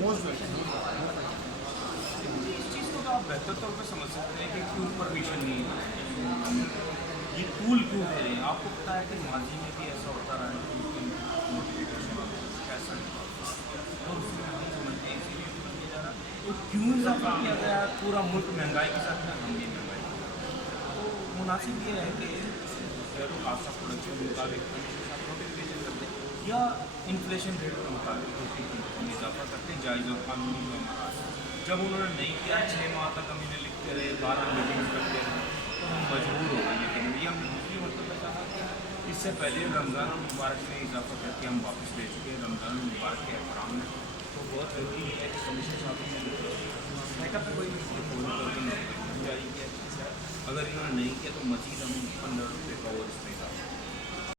Most welcome. اس چیز کو تو آپ بہتر طور پہ سمجھ سکتے ہیں کہ کیوں پرمیشن نہیں ہے، یہ ٹول کیوں دے رہے ہیں. آپ کو پتا ہے کہ ماضی میں بھی ایسا ہوتا رہا ہے کہ نوٹیفیکیشن کیسا اور اس میں ہم سمجھتے ہیں اسی لیے کیوں کیا جا رہا ہے. تو کیوں اضافہ کیا گیا ہے؟ پورا ملک مہنگائی کے ساتھ ہم بھی مہنگائی. تو مناسب یہ ہے کہ خاصہ پروڈکشن کے مطابق نوٹیفیکیشن کرتے ہیں یا انفلیشن ریٹ کے مطابق ہم اضافہ کرتے ہیں جائز اور قانونی معاملات. جب انہوں نے نہیں کیا 6 ماہ تک ہم انہیں لکھتے رہے 12 میٹنگ کرتے رہے تو ہم مجبور ہو گئے. لیکن یہ ہم نے دوسری مرتبہ چاہا کہ اس سے پہلے رمضان المبارک میں اضافہ کر کے ہم واپس لے چکے ہیں. رمضان المبارک کے احترام میں تو بہت ضروری ہے کہ کمیشن صاحب میک اپ پہ کوئی فون کر کے جاری کیا. اگر انہوں نے نہیں کیا تو مزید ہم 15 روپے کا اور اس میں